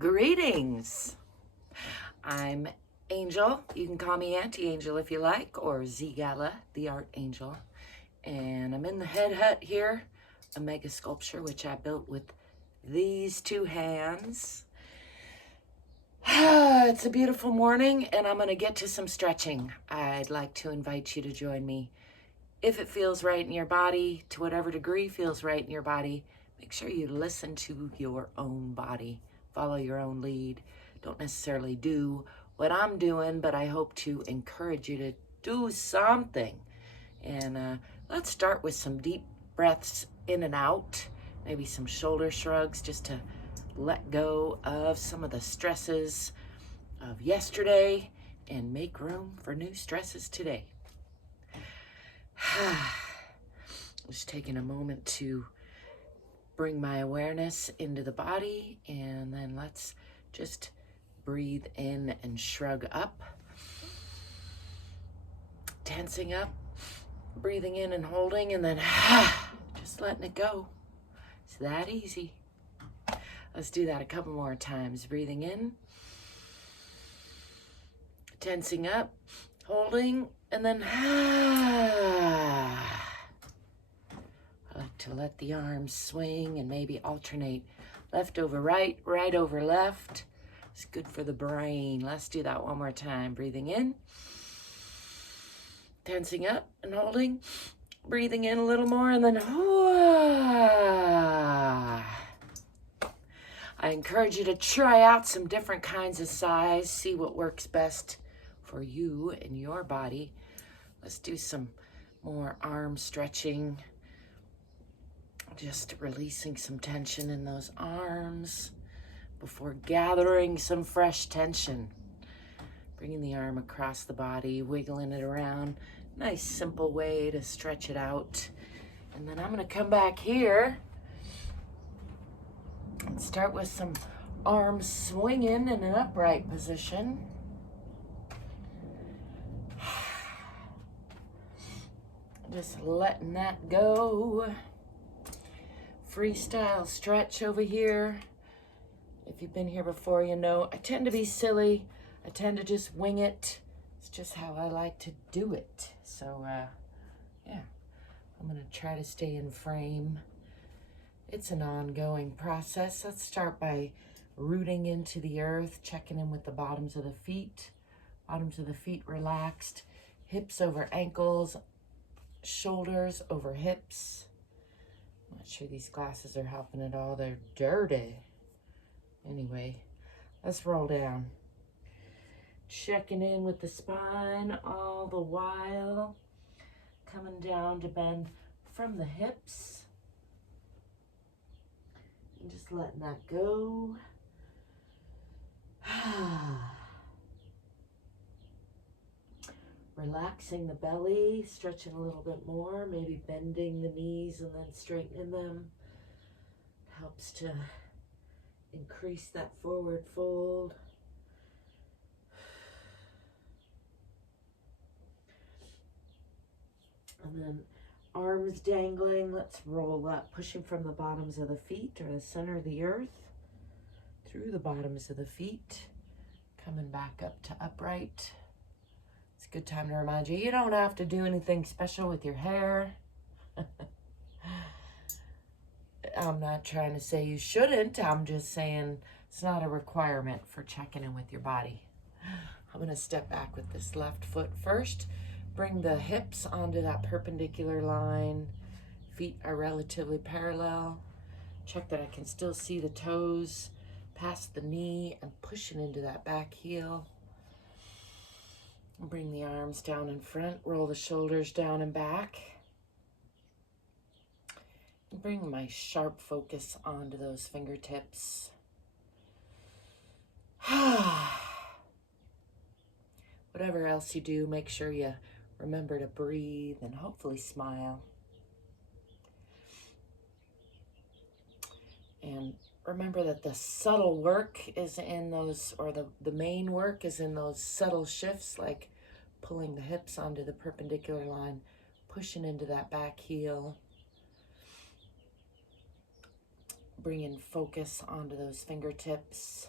Greetings. I'm Angel. You can call me Auntie Angel if you like, or ZGala, the art angel. And I'm in the Head Hutt here, a mega sculpture which I built with these two hands. It's a beautiful morning and I'm going to get to some stretching. I'd like to invite you to join me. If it feels right in your body, to whatever degree feels right in your body, make sure you listen to your own body. Follow your own lead. Don't necessarily do what I'm doing, but I hope to encourage you to do something. And let's start with some deep breaths in and out. Maybe some shoulder shrugs just to let go of some of the stresses of yesterday and make room for new stresses today. Just taking a moment to bring my awareness into the body, and then let's just breathe in and shrug up. Tensing up, breathing in and holding, and then just letting it go. It's that easy. Let's do that a couple more times. Breathing in, tensing up, holding, and then I like to let the arms swing and maybe alternate left over right, right over left. It's good for the brain. Let's do that one more time. Breathing in, tensing up and holding, breathing in a little more, and then I encourage you to try out some different kinds of size, see what works best for you and your body. Let's do some more arm stretching. Just releasing some tension in those arms before gathering some fresh tension. Bringing the arm across the body, wiggling it around. Nice simple way to stretch it out. And then I'm going to come back here and start with some arms swinging in an upright position. Just letting that go. Freestyle stretch over here. If you've been here before, you know I tend to be silly. I tend to just wing it. It's just how I like to do it. So, yeah, I'm going to try to stay in frame. It's an ongoing process. Let's start by rooting into the earth, checking in with the bottoms of the feet. Bottoms of the feet relaxed. Hips over ankles. Shoulders over hips. Not sure these glasses are helping at all. They're dirty. Anyway, let's roll down. Checking in with the spine all the while. Coming down to bend from the hips. And just letting that go. Relaxing the belly, stretching a little bit more, maybe bending the knees and then straightening them. Helps to increase that forward fold. And then arms dangling, let's roll up, pushing from the bottoms of the feet or the center of the earth, through the bottoms of the feet, coming back up to upright. It's a good time to remind you, you don't have to do anything special with your hair. I'm not trying to say you shouldn't. I'm just saying it's not a requirement for checking in with your body. I'm going to step back with this left foot first. Bring the hips onto that perpendicular line. Feet are relatively parallel. Check that I can still see the toes past the knee and pushing into that back heel. Bring the arms down in front, roll the shoulders down and back. Bring my sharp focus onto those fingertips. Whatever else you do, make sure you remember to breathe and hopefully smile. And remember that the subtle work is in those, or the main work is in those subtle shifts, like pulling the hips onto the perpendicular line, pushing into that back heel, bringing focus onto those fingertips.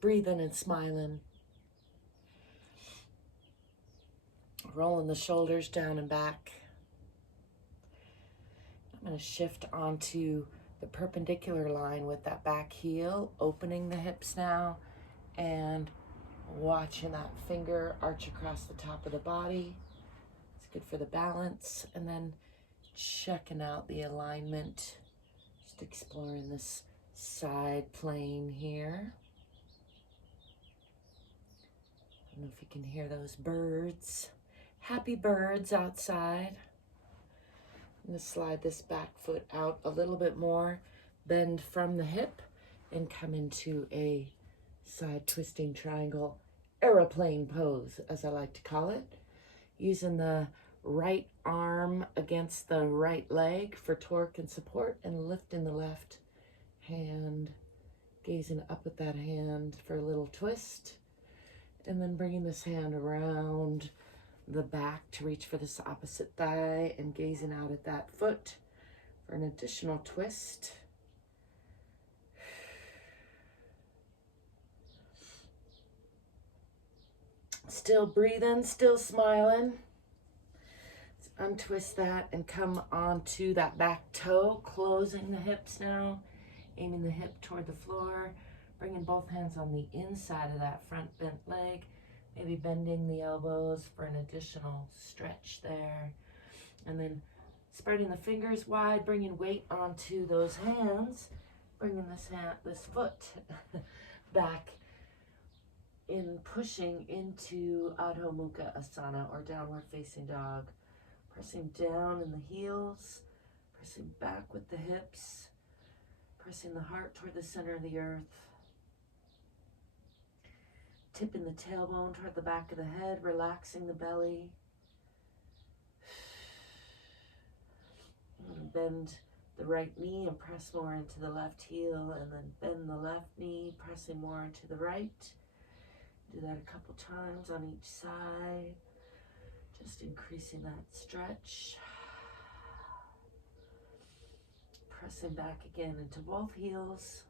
Breathing and smiling. Rolling the shoulders down and back. I'm going to shift onto the perpendicular line with that back heel, opening the hips now, and watching that finger arch across the top of the body. It's good for the balance. And then checking out the alignment, just exploring this side plane here. I don't know if you can hear those birds. Happy birds outside. I'm going to slide this back foot out a little bit more, bend from the hip, and come into a side twisting triangle aeroplane pose, as I like to call it. Using the right arm against the right leg for torque and support, and lifting the left hand, gazing up at that hand for a little twist, and then bringing this hand around the back to reach for this opposite thigh and gazing out at that foot for an additional twist. Still breathing, still smiling. Let's untwist that and come onto that back toe, closing the hips now, aiming the hip toward the floor, bringing both hands on the inside of that front bent leg, maybe bending the elbows for an additional stretch there. And then spreading the fingers wide, bringing weight onto those hands, bringing this foot back in, pushing into Adho Mukha Asana, or downward facing dog. Pressing down in the heels, pressing back with the hips, pressing the heart toward the center of the earth. Tipping the tailbone toward the back of the head, relaxing the belly. And bend the right knee and press more into the left heel, and then bend the left knee, pressing more into the right. Do that a couple times on each side, just increasing that stretch. Pressing back again into both heels.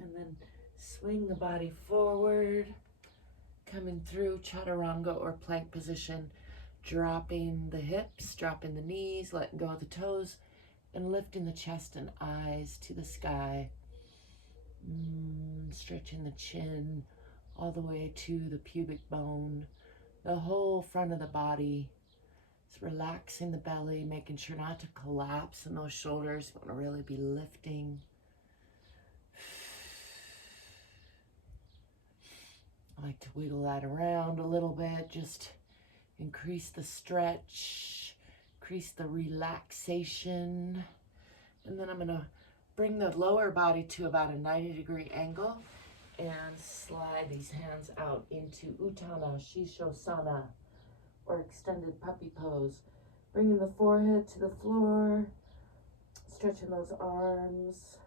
And then swing the body forward, coming through chaturanga or plank position, dropping the hips, dropping the knees, letting go of the toes, and lifting the chest and eyes to the sky. Stretching the chin all the way to the pubic bone, the whole front of the body. It's relaxing the belly, making sure not to collapse in those shoulders. You want to really be lifting. I like to wiggle that around a little bit, just increase the stretch, increase the relaxation. And then I'm going to bring the lower body to about a 90-degree angle and slide these hands out into Uttana Shishosana, or extended puppy pose. Bringing the forehead to the floor, stretching those arms.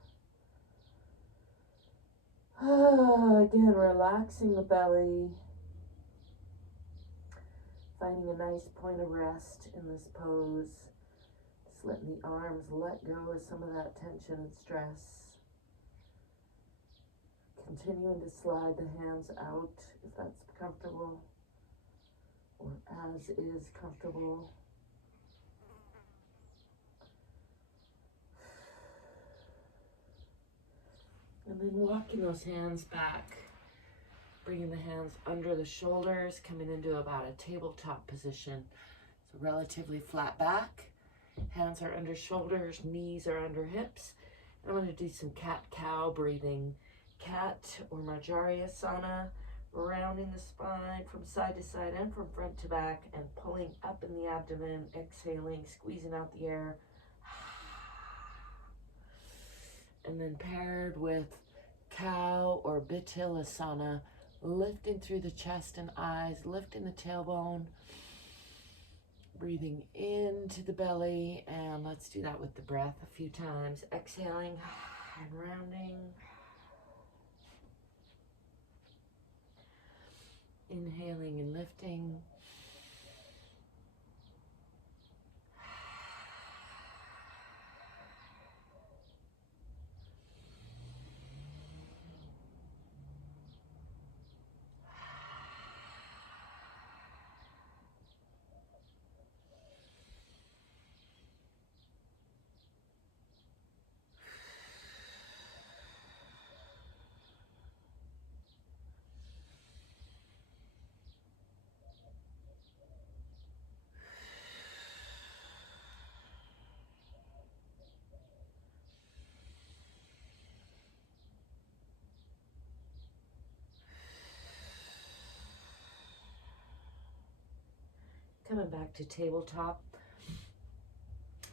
Again, relaxing the belly. Finding a nice point of rest in this pose. Just letting the arms let go of some of that tension and stress. Continuing to slide the hands out if that's comfortable, or as is comfortable. And then walking those hands back, bringing the hands under the shoulders, coming into about a tabletop position. So relatively flat back, hands are under shoulders, knees are under hips. I'm going to do some cat-cow breathing. Cat or Marjarasana, rounding the spine from side to side and from front to back, and pulling up in the abdomen, exhaling, squeezing out the air. And then paired with cow or Bitilasana, lifting through the chest and eyes, lifting the tailbone, breathing into the belly, and let's do that with the breath a few times. Exhaling and rounding. Inhaling and lifting. Coming back to tabletop.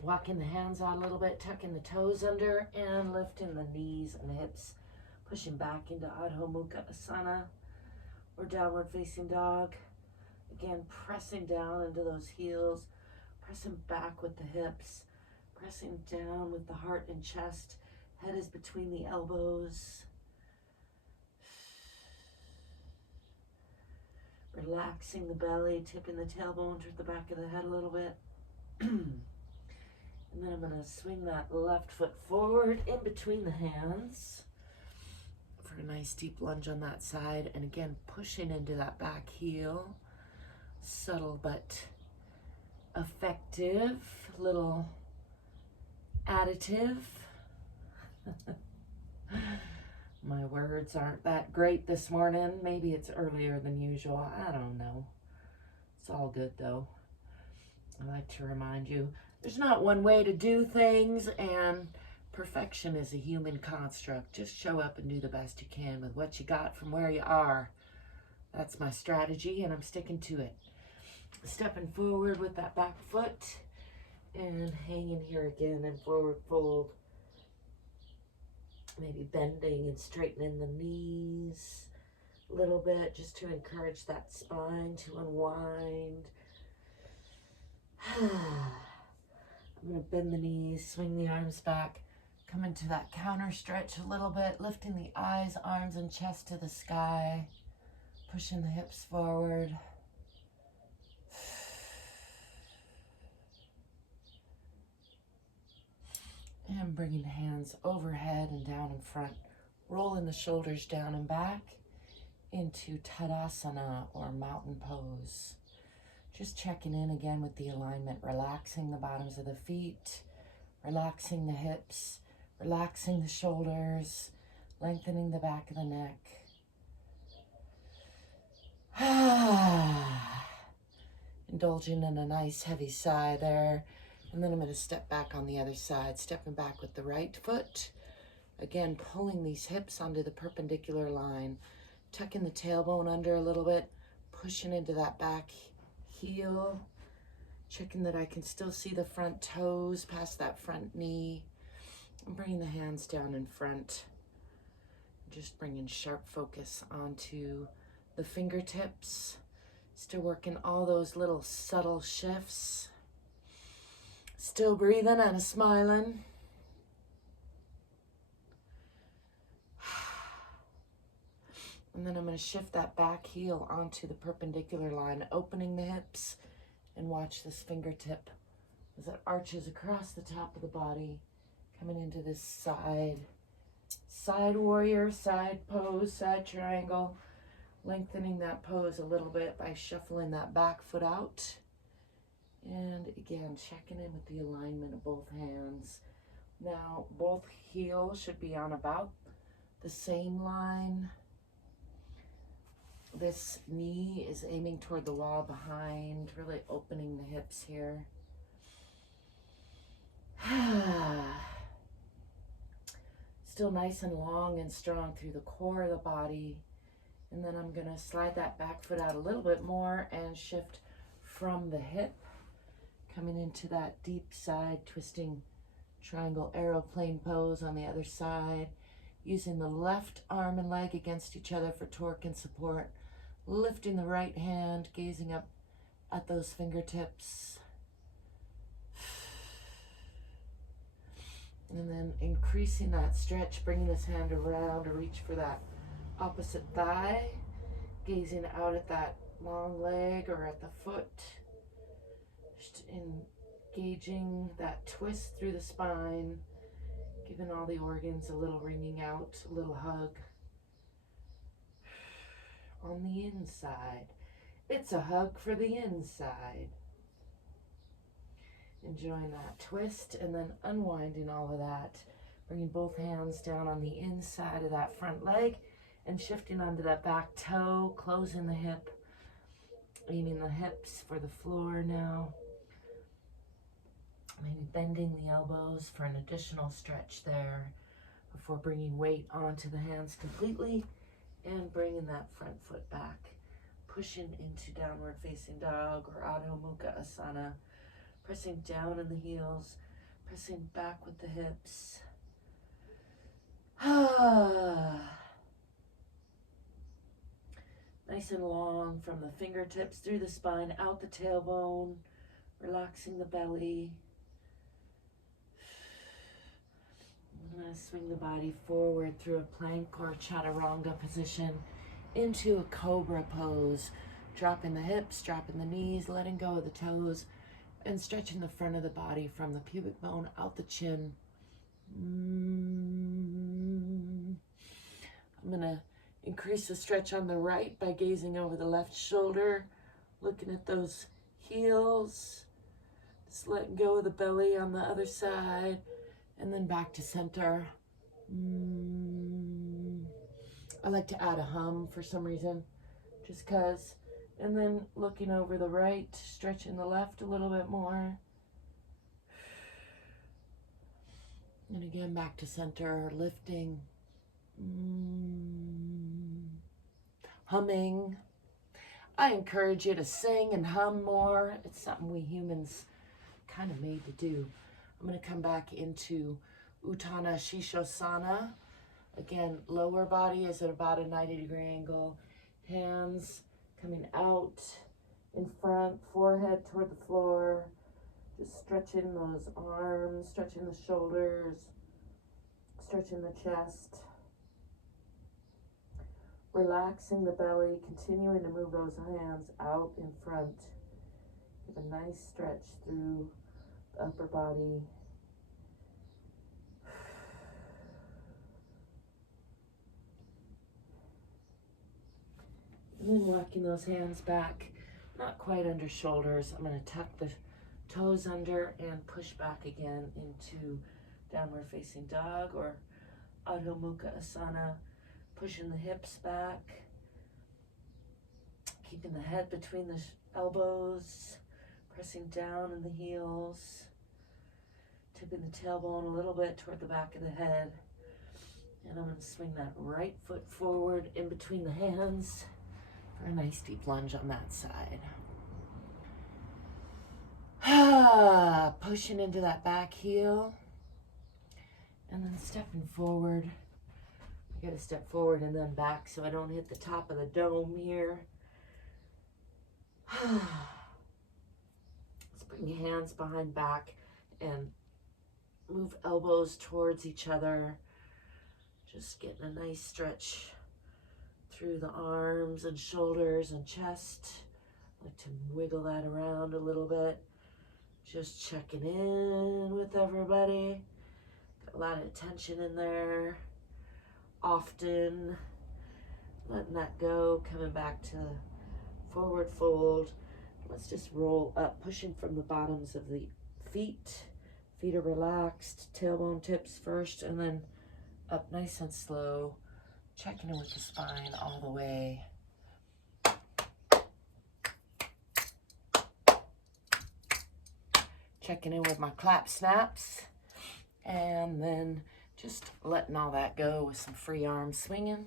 Walking the hands out a little bit, tucking the toes under, and lifting the knees and hips. Pushing back into Adho Mukha Asana or downward facing dog. Again, pressing down into those heels, pressing back with the hips, pressing down with the heart and chest. Head is between the elbows. Relaxing the belly, tipping the tailbone toward the back of the head a little bit. And then I'm going to swing that left foot forward in between the hands for a nice deep lunge on that side. And again, pushing into that back heel. Subtle but effective little additive. My words aren't that great this morning. Maybe it's earlier than usual. I don't know. It's all good though. I like to remind you, there's not one way to do things, and perfection is a human construct. Just show up and do the best you can with what you got from where you are. That's my strategy, and I'm sticking to it. Stepping forward with that back foot and hanging here again in forward fold. Maybe bending and straightening the knees a little bit just to encourage that spine to unwind. I'm going to bend the knees, swing the arms back, come into that counter stretch a little bit, lifting the eyes, arms, and chest to the sky, pushing the hips forward. And bringing the hands overhead and down in front, rolling the shoulders down and back into Tadasana or mountain pose. Just checking in again with the alignment, relaxing the bottoms of the feet, relaxing the hips, relaxing the shoulders, lengthening the back of the neck. Indulging in a nice heavy sigh there. And then I'm going to step back on the other side, stepping back with the right foot. Again, pulling these hips onto the perpendicular line, tucking the tailbone under a little bit, pushing into that back heel, checking that I can still see the front toes past that front knee. I'm bringing the hands down in front, just bringing sharp focus onto the fingertips. Still working all those little subtle shifts. Still breathing and smiling. And then I'm going to shift that back heel onto the perpendicular line, opening the hips, and watch this fingertip as it arches across the top of the body, coming into this side warrior, side pose, side triangle, lengthening that pose a little bit by shuffling that back foot out. And again, checking in with the alignment of both hands. Now, both heels should be on about the same line. This knee is aiming toward the wall behind, really opening the hips here. Still nice and long and strong through the core of the body. And then I'm going to slide that back foot out a little bit more and shift from the hip, coming into that deep side twisting triangle aeroplane pose on the other side, using the left arm and leg against each other for torque and support, lifting the right hand, gazing up at those fingertips, and then increasing that stretch, bringing this hand around to reach for that opposite thigh, gazing out at that long leg or at the foot, just engaging that twist through the spine, giving all the organs a little wringing out, a little hug. On the inside, it's a hug for the inside. Enjoying that twist and then unwinding all of that, bringing both hands down on the inside of that front leg and shifting onto that back toe, closing the hip, aiming the hips for the floor now. Maybe bending the elbows for an additional stretch there before bringing weight onto the hands completely and bringing that front foot back, pushing into downward facing dog or Adho Mukha Asana, pressing down in the heels, pressing back with the hips. Nice and long from the fingertips through the spine, out the tailbone, relaxing the belly. I'm going to swing the body forward through a plank or chaturanga position into a cobra pose, dropping the hips, dropping the knees, letting go of the toes, and stretching the front of the body from the pubic bone out the chin. I'm going to increase the stretch on the right by gazing over the left shoulder, looking at those heels, just letting go of the belly on the other side, and then back to center. I like to add a hum for some reason, just cause. And then looking over the right, stretching the left a little bit more. And again, back to center, lifting. Humming. I encourage you to sing and hum more. It's something we humans kind of made to do. I'm going to come back into Utthana Shishosana. Again, lower body is at about a 90-degree angle. Hands coming out in front, forehead toward the floor. Just stretching those arms, stretching the shoulders, stretching the chest. Relaxing the belly, continuing to move those hands out in front. Give a nice stretch through the upper body. And then walking those hands back, not quite under shoulders. I'm going to tuck the toes under and push back again into downward facing dog or Adho Mukha Asana. Pushing the hips back, keeping the head between the elbows, pressing down in the heels, tipping the tailbone a little bit toward the back of the head. And I'm going to swing that right foot forward in between the hands for a nice deep lunge on that side. Pushing into that back heel and then stepping forward. I got to step forward and then back so I don't hit the top of the dome here. Let's bring your hands behind back and move elbows towards each other. Just getting a nice stretch through the arms and shoulders and chest. I like to wiggle that around a little bit. Just checking in with everybody. Got a lot of tension in there. Often letting that go, coming back to forward fold. Let's just roll up, pushing from the bottoms of the feet. Feet are relaxed, tailbone tips first, and then up nice and slow, checking in with the spine all the way. Checking in with my clap snaps, and then just letting all that go with some free arm swinging.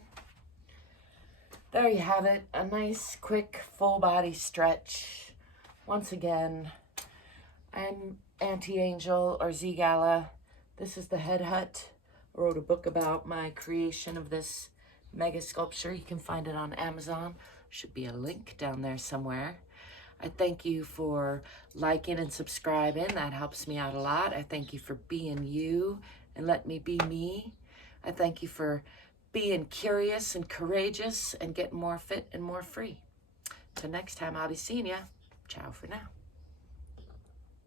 There you have it, a nice, quick, full body stretch. Once again, I'm Auntie Angel or ZGala. This is the Head Hutt. I wrote a book about my creation of this mega sculpture. You can find it on Amazon. Should be a link down there somewhere. I thank you for liking and subscribing. That helps me out a lot. I thank you for being you and let me be me. I thank you for being curious and courageous and getting more fit and more free. Till next time, I'll be seeing ya. Ciao for now.